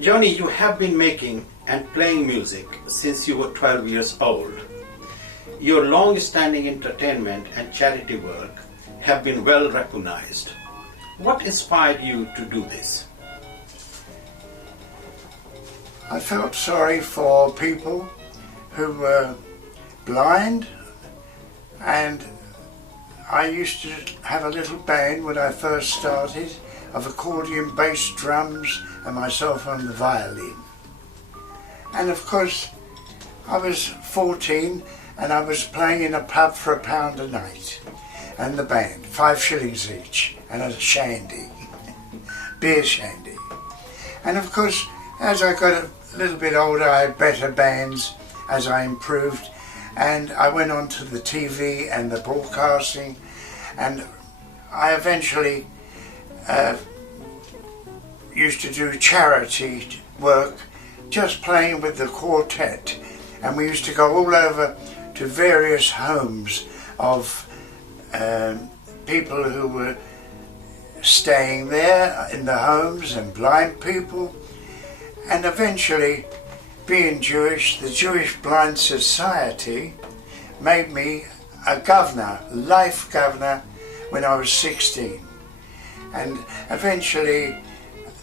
Johnny, you have been making and playing music since you were 12 years old. Your long-standing entertainment and charity work have been well recognized. What inspired you to do this? I felt sorry for people who were blind, and I used to have a little band when I first started of accordion, bass, drums and myself on the violin. And of course I was 14 and I was playing in a pub for £1 a night, and the band, 5 shillings each, and a shandy, beer shandy. And of course as I got a little bit older I had better bands as I improved, and I went on to the TV and the broadcasting, and I eventually used to do charity work just playing with the quartet, and we used to go all over to various homes of people who were staying there in the homes, and blind people. And eventually, being Jewish, the Jewish Blind Society made me a governor, life governor, when I was 16. And eventually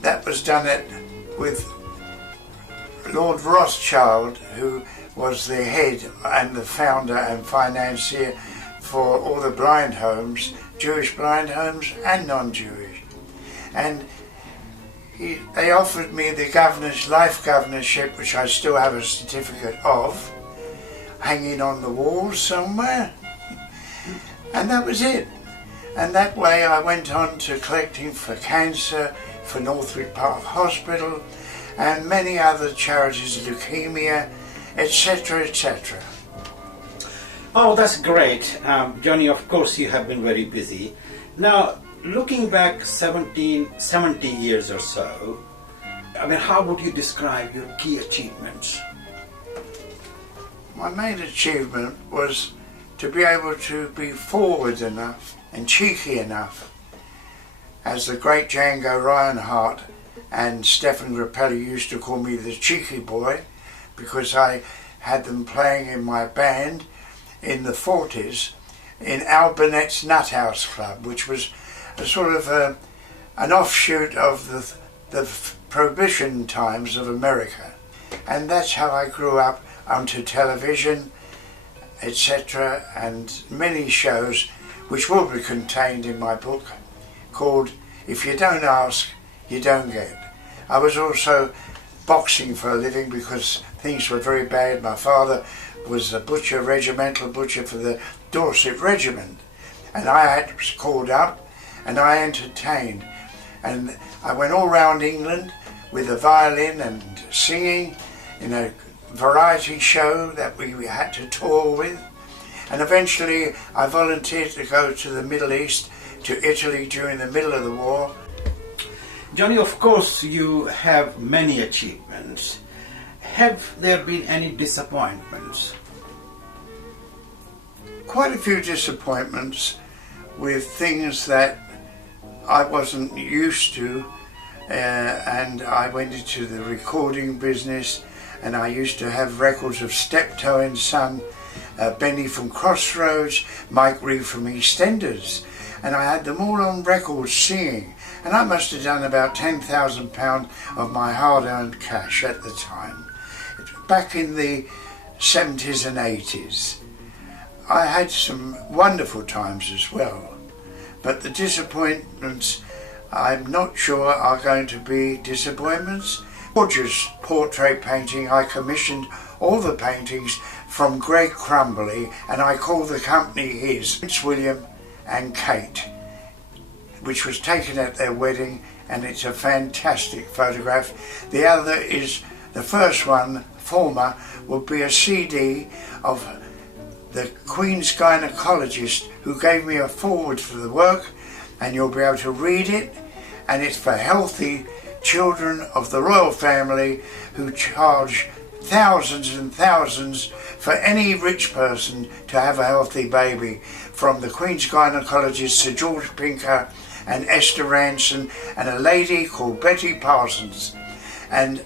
that was done with Lord Rothschild, who was the head and the founder and financier for all the blind homes, Jewish blind homes and non-Jewish. And they offered me the life governorship, which I still have a certificate of, hanging on the wall somewhere. And that was it. And that way I went on to collecting for cancer, for Northwick Park Hospital, and many other charities, leukemia, etc., etc. Oh, that's great. Johnny, of course you have been very busy. Now, looking back 70 years or so, I mean, how would you describe your key achievements? My main achievement was to be able to be forward enough and cheeky enough, as the great Django Reinhardt and Stefan Grappelli used to call me the cheeky boy, because I had them playing in my band in the 40s in Albinet's Nut House Club, which was a sort of an offshoot of the Prohibition times of America. And that's how I grew up onto television, etc., and many shows which will be contained in my book, called If You Don't Ask, You Don't Get. I was also boxing for a living because things were very bad. My father was a butcher, regimental butcher for the Dorset Regiment, and I was called up and I entertained. And I went all round England with a violin and singing in a variety show that we had to tour with. And eventually I volunteered to go to the Middle East, to Italy during the middle of the war. Johnny, of course you have many achievements. Have there been any disappointments? Quite a few disappointments with things that I wasn't used to, and I went into the recording business, and I used to have records of Steptoe and Son, Benny from Crossroads, Mike Reid from EastEnders, and I had them all on record singing, and I must have done about £10,000 of my hard-earned cash at the time, back in the 70s and 80s. I had some wonderful times as well, but the disappointments, I'm not sure are going to be disappointments. Gorgeous portrait painting, I commissioned all the paintings from Greg Crumbly, and I call the company his, Prince William and Kate, which was taken at their wedding, and it's a fantastic photograph. The other is, the first one, former, would be a CD of the Queen's gynecologist who gave me a foreword for the work, and you'll be able to read it, and it's for healthy children of the royal family who charge thousands and thousands for any rich person to have a healthy baby, from the Queen's gynecologist Sir George Pinker and Esther Ranson and a lady called Betty Parsons. And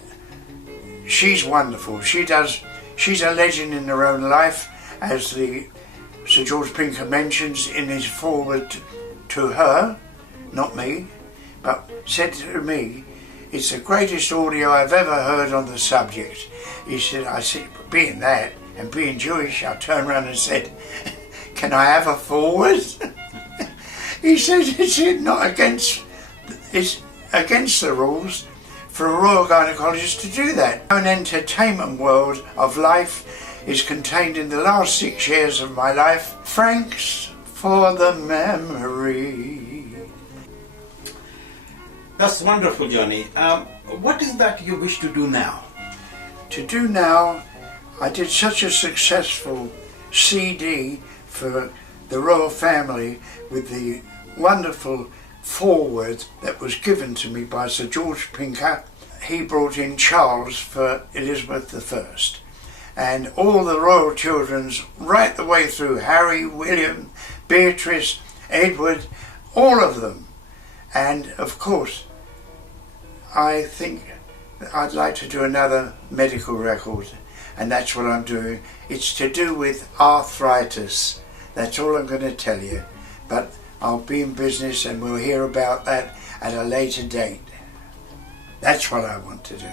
she's wonderful. She's a legend in her own life, as the Sir George Pinker mentions in his foreword to her, not me, but said to me, "It's the greatest audio I've ever heard on the subject." He said, I said, being that and being Jewish, I turned around and said, "Can I have a foreword?" He said, it's against the rules for a royal gynecologist to do that. An entertainment world of life is contained in the last 6 years of my life. Thanks for the memory. That's wonderful, Johnny. What is that you wish to do now? To do now, I did such a successful CD for the royal family with the wonderful foreword that was given to me by Sir George Pinker. He brought in Charles for Elizabeth I, and all the royal children's right the way through, Harry, William, Beatrice, Edward, all of them. And of course, I think I'd like to do another medical record, and that's what I'm doing. It's to do with arthritis. That's all I'm going to tell you, but I'll be in business and we'll hear about that at a later date. That's what I want to do,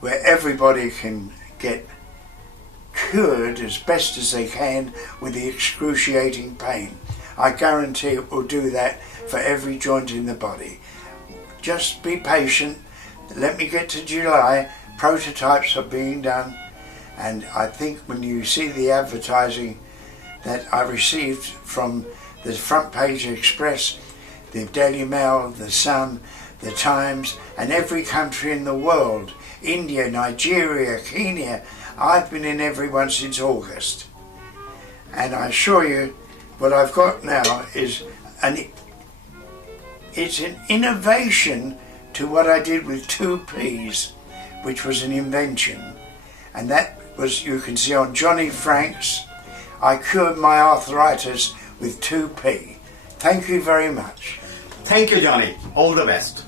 where everybody can get cured as best as they can with the excruciating pain. I guarantee it will do that for every joint in the body. Just be patient. Let me get to July. Prototypes are being done, and I think when you see the advertising that I received from the Front Page Express, the Daily Mail, the Sun, the Times, and every country in the world, India, Nigeria, Kenya, I've been in everyone since August. And I assure you, what I've got now is it's an innovation to what I did with 2Ps, which was an invention. And that was, you can see on Johnny Franks, I cured my arthritis with 2P. Thank you very much. Thank you, Johnny. All the best.